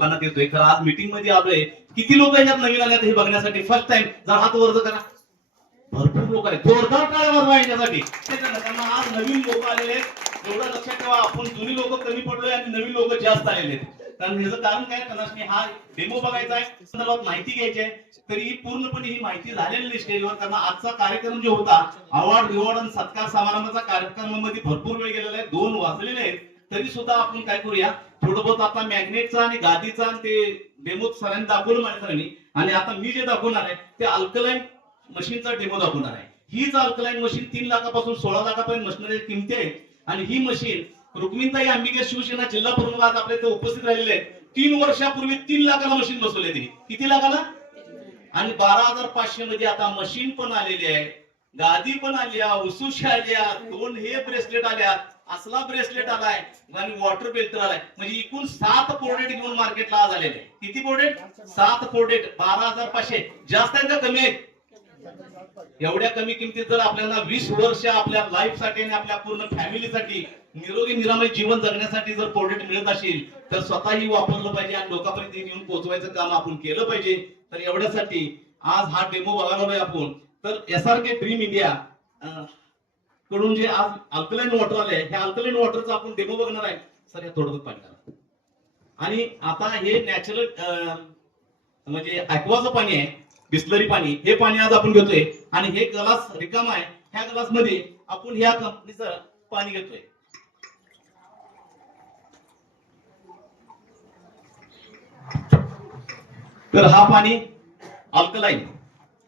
दुकानात येतोय. खरं आज मीटिंग मध्ये आलोय, किती लोक याच्यात नवीन आल्यात हे बघण्यासाठी. फर्स्ट टाइम जर हात वर करा, भरपूर लोक आहेत. जोरदार टाळ्या वाजवा याच्यासाठी. त्यांना आज नवीन लोक आलेले आहेत. एवढं लक्षात ठेवा, आपण जुनी लोक कमी पडलोय आणि नवीन लोक जास्त आलेले आहेत. कारण याचं कारण काय, त्यांना हा डेमो बघायचा आहे, संदर्भात माहिती घ्यायची आहे. तरी ही पूर्णपणे ही माहिती झालेली नाही स्टेजवर. कारण आजचा कार्यक्रम जो होता अवॉर्ड रिवॉर्ड आणि सत्कार समारंभाचा कार्यक्रमामध्ये भरपूर वेळ गेलेला आहे, 2 वाजलेले आहेत. तरी सुद्धा आपण काय करूया, थोडं बहुत आता मॅग्नेटचा आणि गादीचा आणि ते डेमो सरांनी दाखवलं माझ्या. आणि आता मी जे दाखवणार आहे ते अल्कलाईन मशीनचा डेमो दाखवणार आहे. हीच अल्कलाईन मशीन 3 लाखापासून 16 लाखापर्यंत मशिनरी किमती आहे. आणि ही मशीन रुक्मिणताई अंबिके शिवसेना जिल्हा प्रमुख आज आपल्या इथे उपस्थित राहिलेले आहेत. 3 वर्षापूर्वी 3 लाखाला मशीन बसवले त्यांनी. किती लाखाला? आणि 12,500 मध्ये आता मशीन पण आलेली आहे, गादी पण आल्या, उसूशी आल्या, 2 हे ब्रेसलेट आल्या, असला ब्रेसलेट आलाय आणि वॉटर बेल्ट आलाय. म्हणजे एकूण 7 प्रोडक्ट घेऊन मार्केटला आज आलेले. किती प्रोडक्ट? 7 प्रोडक्ट. 12,500 जास्त आहेत का कमी आहेत? एवढ्या कमी किमतीत जर आपल्याला 20 वर्ष आपल्या लाईफ साठी आणि आपल्या पूर्ण फॅमिलीसाठी निरोगी निरामय जीवन जगण्यासाठी जर प्रोडक्ट मिळत असेल तर स्वतःही वापरलं पाहिजे आणि लोकांपर्यंत येऊन पोहोचवायचं काम आपण केलं पाहिजे. तर एवढ्यासाठी आज हा डेमो बघायला आपण. तर SRK ड्रीम इंडिया कडून जे आज अल्कलाईन वॉटर आले, ह्या अल्कलाईन वॉटरचा आपण डेमो बघणार आहे. सर हे थोडं पाणी करा. आणि आता हे नॅचरल म्हणजे ॲक्वाचं पाणी आहे, बिस्लरी पाणी. हे पाणी आज आपण घेतोय आणि हे ग्लास रिकामा आहे. ह्या ग्लास मध्ये आपण ह्या कंपनीचं पाणी घेतोय. तर हा पाणी अल्कलाईन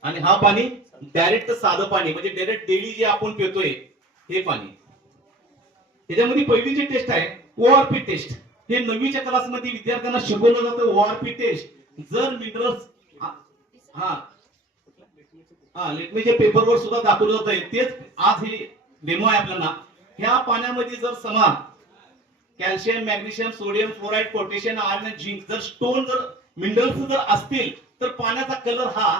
आणि हा पाणी डायरेक्ट साधं पाणी, म्हणजे डायरेक्ट डेली जे आपण पितोय हे पाणी. त्याच्यामध्ये पहिली जी टेस्ट आहे ORP टेस्ट. हे 9वीच्या क्लास मध्ये विद्यार्थ्यांना शिकवलं जातं ORP टेस्ट. जर मिनरल्स लेटमेच्या पेपरवर सुद्धा दाखवलं जात आहे, तेच आज हे डेमो आहे आपल्याला. ह्या पाण्यामध्ये जर समा calcium, magnesium, sodium, fluoride, potassium, iron, zinc, जर स्टोन, जर मिनरल्स जर असतील तर पाण्याचा कलर हा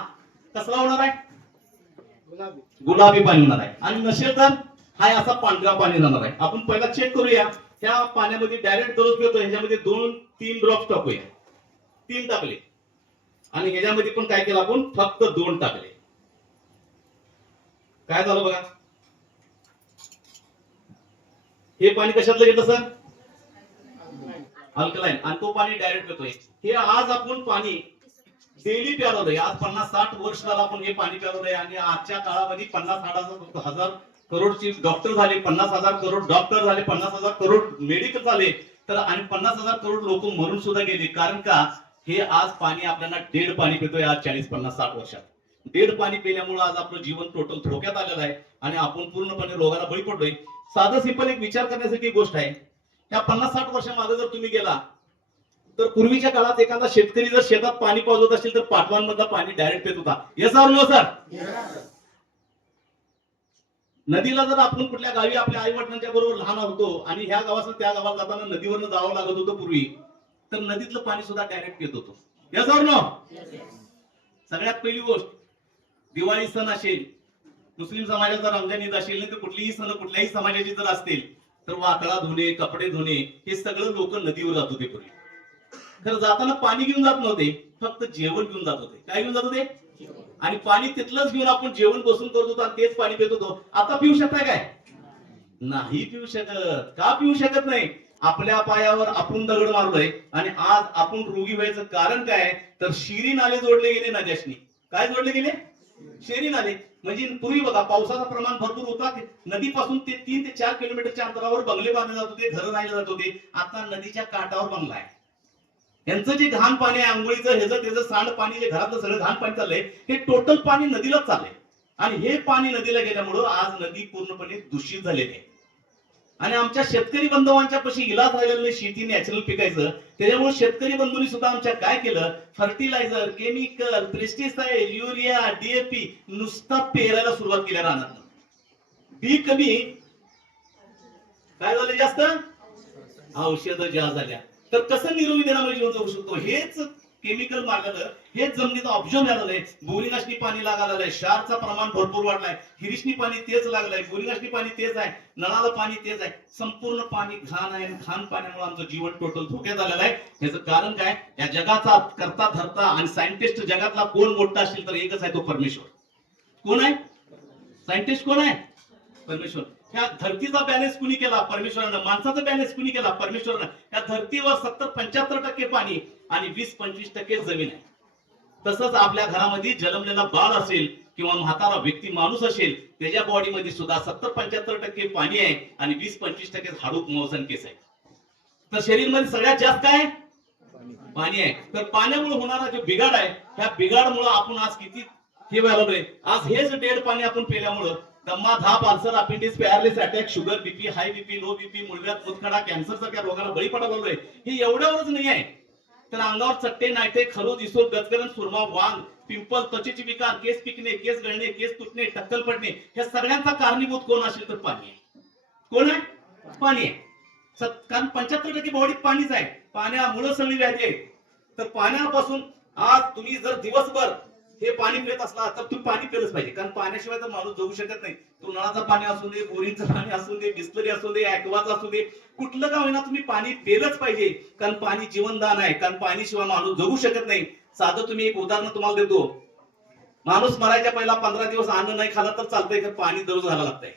कसला होणार आहे? गुलाबी पाणी होणार आहे. आणि नसेल तर हा असा पांढरा पाणी राहणार आहे. आपण पहिला चेक करूया. त्या पाण्यामध्ये डायरेक्ट दररोज पितो, ह्याच्यामध्ये 2-3 ड्रॉप्स टाकूया. 3 टाकले आणि ह्याच्यामध्ये पण काय केलं आपण, फक्त 2 टाकले. काय झालं बघा. हे पाणी कशातलं घेतलं सर? अल्कलाईन. आणि तो पाणी डायरेक्ट पितोय. हे आज आपण पाणी डेली प्यालोय. आज 50-60 वर्ष झालं आपण हे पाणी प्यालोय. आणि आजच्या काळामध्ये 50,000 करोडची डॉक्टर झाले, 50,000 करोड डॉक्टर झाले, 50,000 करोड मेडिकल झाले. तर आणि 50,000 करोड लोक मरून सुद्धा गेले. कारण का? हे आज पाणी आपल्याला डेड पाणी पितोय. आज 40-50-60 वर्षात डेड पाणी पिल्यामुळे आज आपलं जीवन टोटल धोक्यात आलेलं आहे आणि आपण पूर्णपणे रोगाला बळी पडलोय. साधं सिंपल एक विचार करण्यासारखी गोष्ट आहे. त्या 50-60 वर्षामागे जर तुम्ही गेला तर पूर्वीच्या काळात एखादा शेतकरी जर शेतात पाणी पाजवत असेल तर पाटवांमधलं पाणी डायरेक्ट पित होता. Yes or no sir? नदीला जर आपण कुठल्या गावी आपल्या आई वडिलांच्या बरोबर लहान होतो आणि ह्या गावातून त्या गावाला जाताना नदीवरनं जावं लागत होतं पूर्वी, तर नदीतलं पाणी सुद्धा डायरेक्ट पित होतो. Yes or no? सगळ्यात पहिली गोष्ट, दिवाळी सण असेल, मुस्लिम समाजाचा रमजान ईद असेल, तर कुठलीही सण कुठल्याही समाजाची जर असतील तर वाकळा धुणे, कपडे धुणे हे सगळं लोक नदीवर जात होते पूर्वी. खरं जाताना पाणी घेऊन जात नव्हते, फक्त जेवण घेऊन जात होते. काय घेऊन जात होते? आणि पाणी तिथलंच घेऊन आपण जेवण बसून करत होतो आणि तेच पाणी पित होतो. आता पिऊ शकताय काय? नाही पिऊ शकत. का पिऊ शकत नाही? आपल्या पायावर आपण दगड मारलोय आणि आज आपण रोगी व्हायचं कारण काय? तर शिरी नाले जोडले गेले नद्याशनी. काय जोडले गेले? शेरी नाले. म्हणजे पूर्वी बघा पावसाचं प्रमाण भरपूर होता, नदीपासून ते 3 ते 4 किलोमीटरच्या अंतरावर बंगले बांधले जात होते, घरं राहिले जात होते. आता नदीच्या काठावर बंगला आहे. यांचं जे घाण पाणी आहे, आंघोळीचं त्याचं सांड पाणी, जे घरातलं सगळं घाण पाणी चाललंय, हे टोटल पाणी नदीलाच चाललंय. आणि हे पाणी नदीला गेल्यामुळं आज नदी पूर्णपणे दूषित झालेली आहे. आणि आमच्या शेतकरी बंधवांच्या पाशी इलाज राहिलेला नाही शेती नॅचरल पिकायचं. त्याच्यामुळे शेतकरी बंधूंनी सुद्धा आमच्या काय केलं, fertiliser, chemical, pesticide, urea, DAP नुसता पेरायला सुरुवात केल्या रानात. बी कमी, काय झालं जास्त? औषधं जास्त झाल्या. तर कसं निरोगी निरामय जीवन जगू शकतो? हेच केमिकल मारलेलं हे जमिनीत ऑब्झर्व झालेलं आहे. बोरिंगाशनी पाणी लागायला लागलंय, क्षारचं प्रमाण भरपूर वाढलाय, हिरीशनी पाणी तेच लागलंय, बोरिंगाशनी पाणी तेच आहे, नळाला पाणी तेच आहे, संपूर्ण पाणी घाण आहे. घाण पाण्यामुळे आमचं जीवन टोटल धोक्यात आलेलं आहे. याचं कारण काय? या जगाचा करता धरता आणि सायंटिस्ट जगातला कोण मोठा असेल तर एकच आहे, तो परमेश्वर. कोण आहे? सायंटिस्ट कोण आहे? परमेश्वर. ह्या धरतीचा बॅलन्स कुणी केला? परमेश्वरानं. माणसाचा बॅलन्स कुणी केला? परमेश्वरानं. या धरतीवर 70-75% पाणी आणि 20-25% जमीन आहे. तसंच आपल्या घरामध्ये जन्मलेला बाळ असेल किंवा म्हातारा व्यक्ती माणूस असेल, त्याच्या बॉडीमध्ये सुद्धा 70-75% पाणी आहे आणि 20-25% हाडूक मौसन केस आहे. तर शरीरमध्ये सगळ्यात जास्त काय? पाणी आहे. तर पाण्यामुळे होणारा जो बिघाड आहे, ह्या बिघाडमुळे आपण आज किती हे व्हायला. आज हेच डेड पाणी आपण पिल्यामुळं दम्मा, धाप, ulcer, appendix, paralysis, attack, sugar, BP, high BP, low BP, मुळव्याध, मुतखडा, कॅन्सर सारख्या रोगाला बळी पडायला लागलोय. हे एवढ्यावरच नाही आहे, तर अंगावर चट्टे, नायटे, खरूज, इसो, गजकरण, सुरमा, वांग, पिंपल, त्वचेचे विकार, केस पिकणे, केस गळणे, केस तुटणे, टक्कल पडणे, या सगळ्यांचा कारणीभूत कोण असेल तर पाणी आहे. कोण आहे? पाणी आहे. कारण 75% बॉडीत पाणीच आहे. पाण्यामुळे सगळी व्याधी आहे. तर पाण्यापासून आज तुम्ही जर दिवसभर हे पाणी पित असला तर तुम्ही पाणी पिलंच पाहिजे, कारण पाण्याशिवाय तर माणूस जगू शकत नाही. तो नळाचं पाणी असू दे, बोरिंगचं पाणी असू दे, बिस्लरी असू दे, ऍक्वाचं असू दे, कुठलं का होईना तुम्ही पाणी पिलंच पाहिजे, कारण पाणी जीवनदान आहे. कारण पाणीशिवाय माणूस जगू शकत नाही. साधं तुम्ही एक उदाहरण तुम्हाला देतो. माणूस मरायच्या पहिला 15 दिवस अन्न नाही खाला तर चालतंय, तर पाणी दररोज घालायला लागतंय.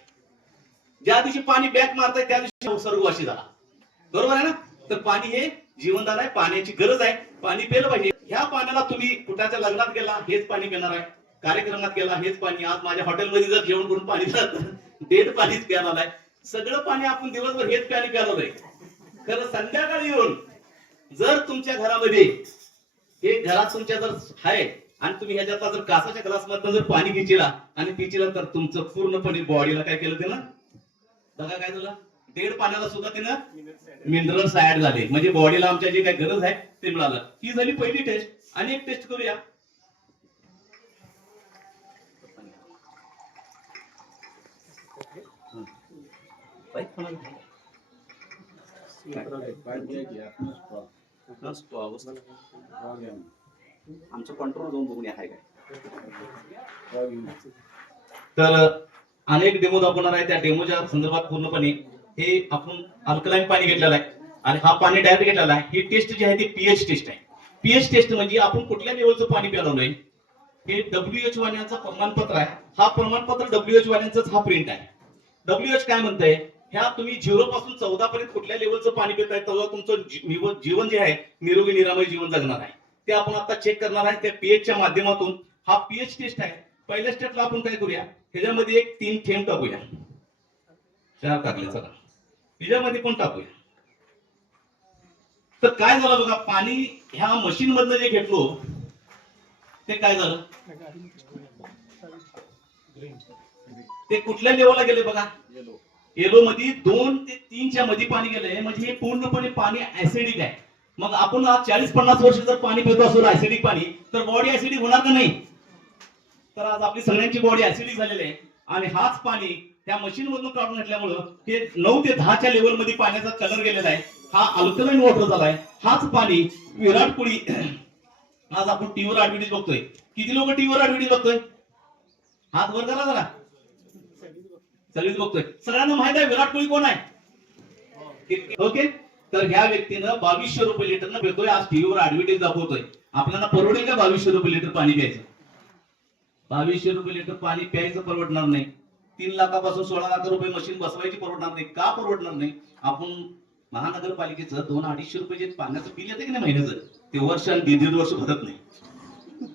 ज्या दिवशी पाणी बॅक मारतंय त्या दिवशी सर्ववाशी झाला. बरोबर आहे ना? तर पाणी हे जीवनदान आहे, पाण्याची गरज आहे, पाणी पिलं पाहिजे. ह्या पाण्याला तुम्ही कुठाच्या लग्नात गेला हेच पाणी पिणार आहे, कार्यक्रमात गेला हेच पाणी. आज माझ्या हॉटेलमध्ये जर जेवण करून पाणी डेड पाणीच प्यायला आलाय. सगळं पाणी आपण दिवसभर हेच पाणी प्यायला आहे. खरं संध्याकाळी येऊन जर तुमच्या घरामध्ये हे घरात तुमच्या जर आहे आणि तुम्ही ह्याच्यातला जर कासाच्या ग्लास मधनं जर पाणी घ्यायला आणि पिचिला, तर तुमचं पूर्णपणे बॉडीला काय केलं ते ना, बघा काय झालं, डेड पाण्याला सुद्धा त्यानं मिनरल्स ऍड झाले. म्हणजे बॉडीला आमच्या जे काही गरज आहे ते मिळालं. ही झाली पहिली टेस्ट. आणि एक टेस्ट करूया. आमचं कंट्रोल जाऊन बघून आहे काय. तर अनेक डेमो दाखवणार आहे. त्या डेमोच्या संदर्भात पूर्णपणे हे आपण अल्कलाईन पाणी घेतलेलं आहे आणि हा पाणी डायरेक्ट घेतलेला आहे. ही टेस्ट जी आहे ती पीएच टेस्ट आहे. पीएच टेस्ट म्हणजे आपण कुठल्या लेवलचं पाणी प्यायलोय हे WHO वाल्यांचं प्रमाणपत्र आहे. हा प्रमाणपत्र WHO वाल्यांचाच हा प्रिंट आहे. WHO काय म्हणतंय, ह्या तुम्ही 0 पासून 14 पर्यंत कुठल्या लेवलचं पाणी पिताय तेव्हा तुमचं जीवन जे आहे निरोगी निरामय जीवन जगणार आहे. ते आपण आता चेक करणार आहे त्या पीएचच्या माध्यमातून. हा पीएच टेस्ट आहे. पहिल्या स्टेपला आपण काय करूया, ह्याच्यामध्ये एक 3 थेंब टाकूया. 4 टाकले, चला ह्याच्यामध्ये पण टाकूया. तर काय झालं बघा, पाणी ह्या मशीन मधनं जे घेतलो ते काय झालं, ते कुठल्या लेवलला गेले बघा, येलो मध्ये 2 ते 3 च्या मध्ये पाणी गेलंय. म्हणजे हे पूर्णपणे पाणी ऍसिडिक आहे. मग आपण आज 40-50 वर्ष जर पाणी पितो असो ऍसिडिक पाणी, तर बॉडी ऍसिडिक होणार का नाही? तर आज आपली सगळ्यांची बॉडी ऍसिडिक झालेली आहे. आणि हाच पाणी त्या मशीन मधून काढून घेतल्यामुळं ते 9 ते 10 च्या लेवल मध्ये पाण्याचा कलर गेलेला आहे. हा अल्कलाईन वॉटर झालाय. हाच पाणी विराट कोहली, आज आपण टीव्हीवर ऍडव्हर्टाइज बघतोय. किती लोक टीव्हीवर ऍडव्हर्टाइज बघतोय? हात वर करा जरा. सगळीच बघतोय. सगळ्यांना माहित आहे विराट कोहली कोण आहे. ओके, तर ह्या व्यक्तीनं 2200 रुपये लिटरनं पितोय. आज टीव्हीवर ऍडव्हर्टाइज दाखवतोय. आपल्याला परवडेल का 2200 रुपये लिटर पाणी प्यायचं? 2200 रुपये लिटर पाणी प्यायचं परवडणार नाही. 3 लाखापासून 16 लाख रुपये मशीन बसवायची परवडणार नाही. का परवडणार नाही? आपण महानगरपालिकेचं 200-250 रुपये पाण्याचं बिल येते की नाही महिन्याचं, ते वर्ष आणि 1.5 वर्ष भरत नाही.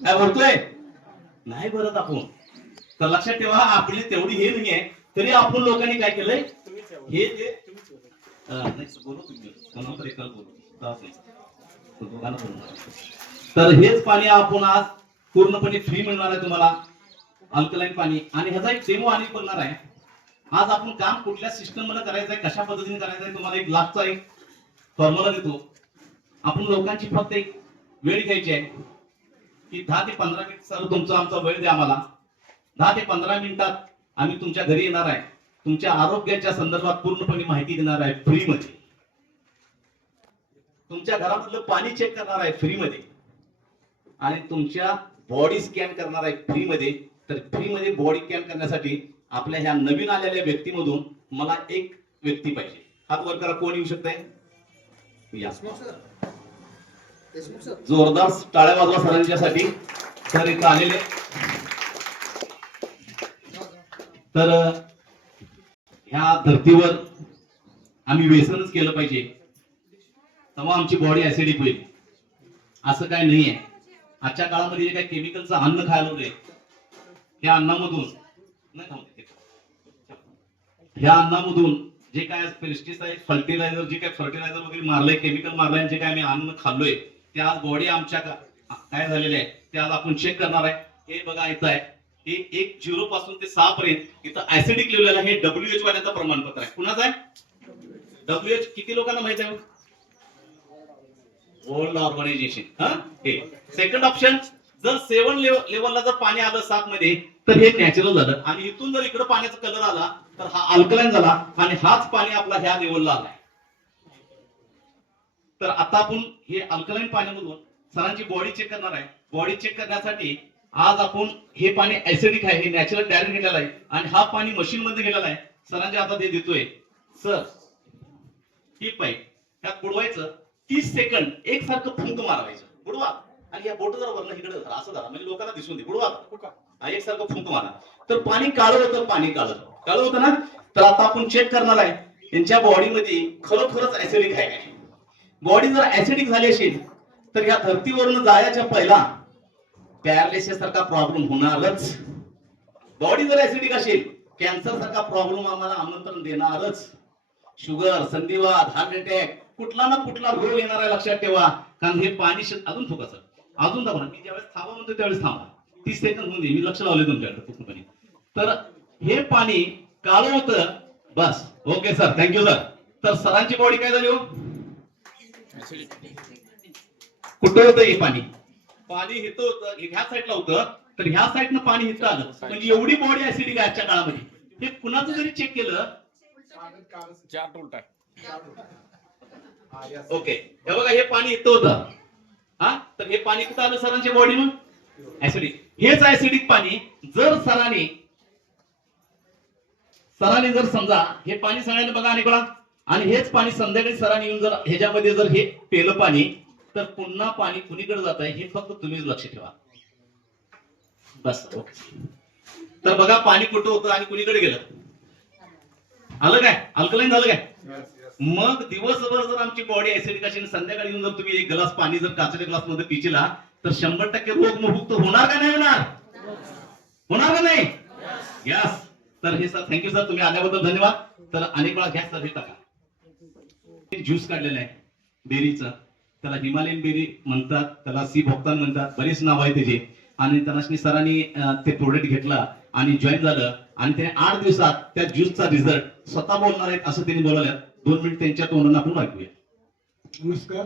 काय भरतोय? नाही भरत आपण. तर लक्षात ठेवा, आपली तेवढी हे नाही आहे. तरी आपण लोकांनी काय केलंय, हे जे बोलू तुम्ही तर हेच पाणी आपण आज पूर्णपणे फ्री मिळणार आहे तुम्हाला, अल्कलाईन पाणी. आणि ह्याचा एक डेमो आणि बनणार आहे. आज आपण काम कुठल्या सिस्टम मध्ये करायचं आहे, कशा पद्धतीने करायचं आहे, तुम्हाला एक लाखचा एक फॉर्म्युला देतो. आपण लोकांची फक्त एक वेळ घ्यायची आहे की 10 ते 15 मिनिट. सर तुमचा आमचा वेळ द्या आम्हाला. 10 ते 15 मिनिटात आम्ही तुमच्या घरी येणार आहे. तुमच्या आरोग्याच्या संदर्भात पूर्णपणे माहिती देणार आहे फ्री मध्ये. तुमच्या घरामधलं पाणी चेक करणार आहे फ्री मध्ये. आणि तुमच्या बॉडी स्कॅन करणार आहे फ्रीमध्ये. तर फ्रीमध्ये बॉडी स्कॅन करण्यासाठी आपल्या ह्या नवीन आलेल्या व्यक्तीमधून मला एक व्यक्ती पाहिजे. हात वर करा, कोण येऊ शकतंय? या, जोरदार टाळ्या वाजवा सरांच्यासाठी. सर इथं आलेले. तर ह्या धर्तीवर आम्ही व्यसनच केलं पाहिजे तेव्हा आमची बॉडी ऍसिडिक होईल असं काय नाहीये. आजच्या काळामध्ये जे काही केमिकलचं अन्न खायला होते त्या अन्नामधून ह्या अन्नामधून जे काय पेस्टिसाइड फर्टिलायझर जे काय फर्टिलायझर वगैरे मारलंय, केमिकल मारलंय, जे काय आम्ही अन्न खाल्लोय ते आज बॉडी आमच्या काय झालेले आहे ते आज आपण चेक करणार आहे. हे बघा इथं आहे, हे 1-0 पासून ते 6 पर्यंत इथं ऍसिडिक लेवल आहे. हे WHO वाल्याचं प्रमाणपत्र आहे. कुणाचं आहे? WHO. किती लोकांना माहित आहे? World organisation. हे सेकंड ऑप्शन, जर 7 लेवलला जर पाणी आलं 7 मध्ये तर हे नॅचरल झालं, आणि इथून जर इकडे पाण्याचा कलर आला तर हा अल्कलाइन झाला, आणि हाच पाणी आपला ह्या लेवलला आलाय. तर आता आपण हे अल्कलाइन पाण्यामधून सरांची बॉडी चेक करणार आहे. बॉडी चेक करण्यासाठी आज आपण हे पाणी ऍसिडिक आहे, हे नॅचरल डायरेक्ट गेलेलं आहे, आणि हा पाणी मशीन मध्ये गेलेला आहे. सरांच्या हातात हे देतोय. सर, ही पाईप त्यात बुडवायचं, 30 सेकंद एकसारखं फुंक मारायचं. बुडवा, आणि या बोट जरा वरनं इकडे धरा, असं धरा म्हणजे लोकांना दिसून दे. बुडवा, एकसारखं फुंक मारा. तर पाणी काळं होतं, पाणी काळं होतं ना. तर आता आपण चेक करणार आहे यांच्या बॉडीमध्ये खरोखरच ऍसिडिक आहे. बॉडी जर ऍसिडिक झाली असेल तर या धर्तीवरून जायच्या पहिला पॅरालिसिस सारखा प्रॉब्लेम होणारच. बॉडी जर ऍसिडिक असेल, कॅन्सर सारखा प्रॉब्लेम आम्हाला आमंत्रण देणारच. शुगर, संधिवात, हार्ट अटॅक, कुठला ना कुठला रोग येणार आहे, लक्षात ठेवा. कारण हे पाणी अजून थोडंसं अजून दाबा. मी ज्यावेळेस थांबा म्हणतो त्यावेळेस थांबा, 30 सेकंद होऊन दे, मी लक्ष लावले तुमच्याकडे पूर्णपणे. तर हे पाणी काळं होतं. बस, ओके सर, थँक्यू सर. तर सरांची बॉडी काय झाली हो? कुठं होतं हे पाणी? पाणी इथं होतं, ह्या साईडला होतं, तर ह्या साईडनं पाणी इथं आलं. म्हणजे एवढी बॉडी ऍसिडिक आहे आजच्या काळामध्ये. हे कुणाचं जरी चेक केलं, ओके, हे बघा, हे पाणी इथं होतं. तर हे पाणी कुठं आलं सरांच्या बॉडीनं? ऍसिडिक. हेच ऍसिडिक पाणी जर सरांनी जर समजा हे पाणी सगळ्यांनी बघा आणि कळा, आणि हेच पाणी संध्याकाळी सरांनी येऊन जर ह्याच्यामध्ये जर हे पेलं पाणी, तर पुन्हा पाणी कुणीकडे जात आहे हे फक्त तुम्हीच लक्ष ठेवा. बस, ओके. तर बघा पाणी कुठं होतं आणि कुणीकडे गेलं? आलं काय? अल्कलाइन झालं काय? मग दिवसभर जर आमची बॉडी ऍसिडिक असेल, संध्याकाळी येऊन जर तुम्ही एक ग्लास पाणी जर काचेच्या ग्लास मध्ये पिचिला, तर 100% रोगमुक्त होणार का नाही होणार? होणार का नाही? यस. तर हे सर, थँक्यू सर, तुम्ही आल्याबद्दल धन्यवाद. तर अनेक वेळा घ्या सर, हे टाका. ज्यूस काढलेलं आहे बेरीचं, त्याला हिमालयन बेरी म्हणतात, त्याला सी भोक्तान म्हणतात, बरेच नाव आहे त्याचे. आणि त्यांना सरांनी ते प्रोडक्ट घेतला आणि जॉईन झालं, आणि त्याने 8 दिवसात त्या ज्यूसचा रिझल्ट स्वतः बोलणार आहेत असं त्यांनी बोलवलं. 2 मिनिट त्यांच्या तोंडाने आपण ऐकूया. नमस्कार.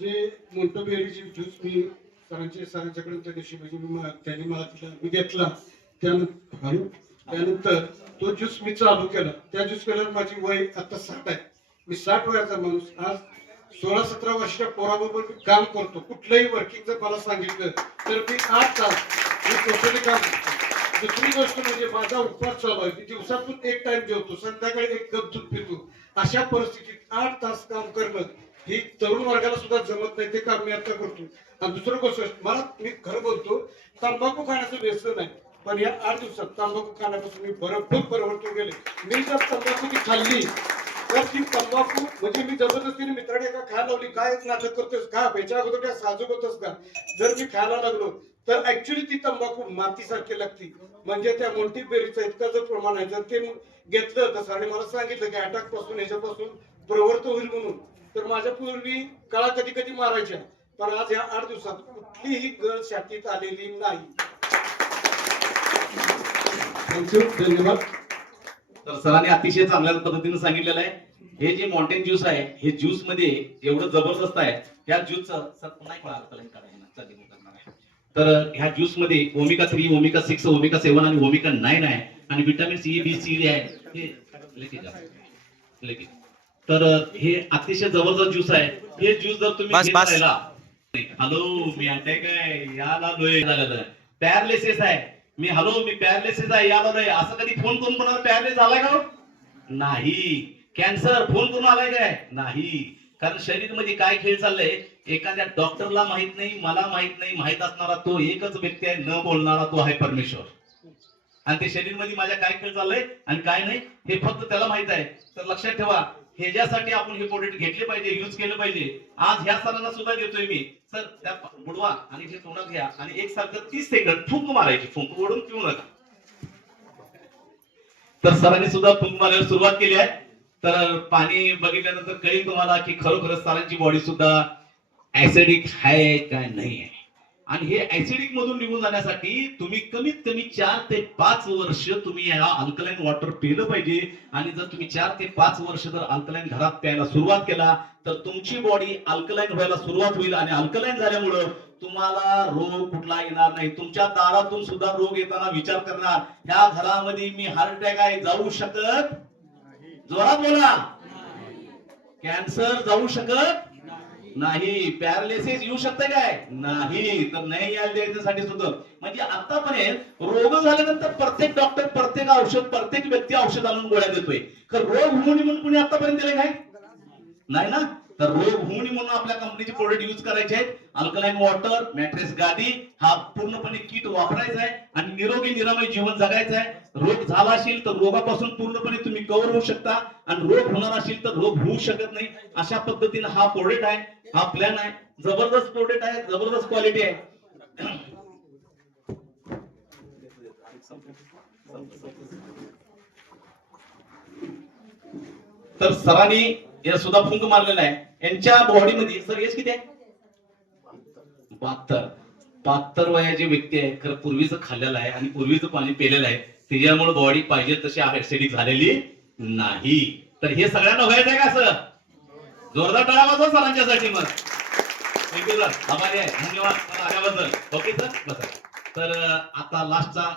जे मोंटो बेरीची ज्यूस मी सरांच्याकडे त्या दिवशी त्यांनी मला मी घेतला, त्यानंतर तो ज्यूस मी चालू केला. त्या ज्यूस केल्यावर माझी वय आता 60 आहे. मी 60 वयाचा माणूस. आज 16-17 वर्षाच्या पोराबरोबर मी काम करतो. कुठलंही वर्किंग जर मला सांगितलं तर मी 8 तास मी टोटली काम करतो. दुसरी गोष्ट म्हणजे माझा उपवास चालू आहे. मी दिवसातून 1 टाइम जेवतो, संध्याकाळी 1 कप दूध पितो. अशा परिस्थितीत 8 तास काम करणं ही तरुण वर्गाला सुद्धा जमत नाही. ते काम मी आता करतो. आणि दुसरं गोष्ट, मी खरं बोलतो, तंबाखू खाण्याचं व्यसन आहे, पण या 8 दिवसात तंबाखू खाण्यापासून मी भरपूर परिवर्तन गेले. मी जर तंबाखू ती खाल्ली तर ती तंबाखू म्हणजे मी जबरदस्तीने मित्राने का खायला लावली, काय नाटक करतोस का, याच्या अगोदर काय साजूक होतस का, जर मी खायला लागलो तर ऍक्च्युली ती तंबाखू मातीसारखी लागती. म्हणजे त्या मोंटी बेरीचं इतकं जर प्रमाण आहे, जर ते घेतलं तर सरांनी मला सांगितलं की अटॅक पासून ह्याच्यापासून प्रवृत्त होईल म्हणून. तर माझ्या पूर्वी काळा कधी कधी मारायच्या, पण आज या 8 दिवसात कुठलीही गळ छातीत आलेली नाही. थँक्यू, धन्यवाद. तर सरांनी अतिशय चांगल्या पद्धतीने सांगितलेलं आहे. हे जे माउंटेन ज्यूस आहे, हे ज्यूस मध्ये एवढं जबरदस्त आहे. या ज्यूसचं सर नाही तर ह्या ज्यूस मध्ये ओमेगा 3, ओमेगा 6, ओमेगा 7 आणि ओमेगा 9 आहे, आणि विटामिन सी, बी, सी आहे. तर हे अतिशय जबरदस्त ज्यूस आहे. हे ज्यूस जर तुम्ही घेत राहिला हॅलो मी अटॅक आहे याला लोय झालेलं पॅरालिसिस आहे मी हॅलो मी पॅरालिसिस आहे याला लोय असं कधी फोन करून कोणाला पॅरालिसिस झालाय का हो? नाही. कॅन्सर फोन करून आलाय काय नाही. कारण शरीरमध्ये काय खेळ चाललंय एखाद्या डॉक्टरला माहित नाही मला माहित नाही माहित असणारा तो एकच व्यक्ती आहे न बोलणारा तो आहे परमेश्वर आणि ते शरीरमध्ये माझ्या काय खेळ चाललंय आणि काय नाही हे फक्त त्याला माहित आहे. तर लक्षात ठेवा ह्याच्यासाठी आपण हे प्रोडक्ट घेतले पाहिजे युज केलं पाहिजे. आज ह्या सरांना सुद्धा देतोय मी सर त्या बुडवा आणि हे तोंडात घ्या आणि एक सारखं 30 सेकंद फुंक मारायची फुंक ओढून पिऊ नका. तर सरांनी सुद्धा फुंक मारायला सुरुवात केली आहे. तर पाणी बघितल्यानंतर कळेल तुम्हाला की खरोखरच सरांची बॉडी सुद्धा ऍसिडिक आहे काय नाही आहे. आणि हे ऍसिडिक मधून निघून जाण्यासाठी तुम्ही कमीत कमी 4 ते 5 वर्ष तुम्ही या अल्कलाईन वॉटर पिलं पाहिजे. आणि जर तुम्ही 4 ते 5 वर्ष जर अल्कलाईन घरात प्यायला सुरुवात केला तर तुमची बॉडी अल्कलाईन व्हायला सुरुवात होईल आणि अल्कलाईन झाल्यामुळं तुम्हाला रोग कुठला येणार नाही. तुमच्या दारातून सुद्धा रोग येताना विचार करणार ह्या घरामध्ये मी हार्ट अटॅक आहे जाऊ शकत जोरात बोला कॅन्सर जाऊ शकत नाही. पॅरालिसिस येऊ शकते काय नाही. तर नाही यायला द्यायच्यासाठी सुद्धा म्हणजे आतापर्यंत रोग झाल्यानंतर प्रत्येक डॉक्टर प्रत्येक औषध प्रत्येक व्यक्ती औषध आणून गोळ्या देतोय. तर रोग होऊ नये म्हणून कुणी आतापर्यंत दिले काय नाही ना. तर रोग होऊ नये म्हणून आपल्या कंपनीचे प्रोडक्ट युज करायचे आहेत. अल्कलाईन वॉटर मॅट्रेस गादी हा पूर्णपणे किट वापरायचा आहे आणि निरोगी निरामय जीवन जगायचं आहे. रोग झाला असेल तर रोगापासून पूर्णपणे तुम्ही कव्हर होऊ शकता आणि रोग होणार असेल तर रोग होऊ शकत नाही. अशा पद्धतीने हा प्रोडक्ट आहे हा प्लॅन आहे. जबरदस्त प्रोडक्ट आहे जबरदस्त क्वालिटी आहे. तर सरांनी या सुद्धा फुंक मारलेला आहे. यांच्या बॉडीमध्ये सर एज किती आहे 72 वयाची व्यक्ती आहे. खरं पूर्वीचं खाल्लेलं आहे आणि पूर्वीचं पाणी पिलेलं आहे त्याच्यामुळे बॉडी पाहिजे तशी ऍसिडिक झालेली नाही. तर हे सगळ्यांना व्हायचं आहे का सर जोरदार टाळ्या वाजवा सरांच्यासाठी. मग थँक्यू सर आभारी आहे धन्यवाद आल्याबद्दल. ओके सर बसा. तर आता लास्टचा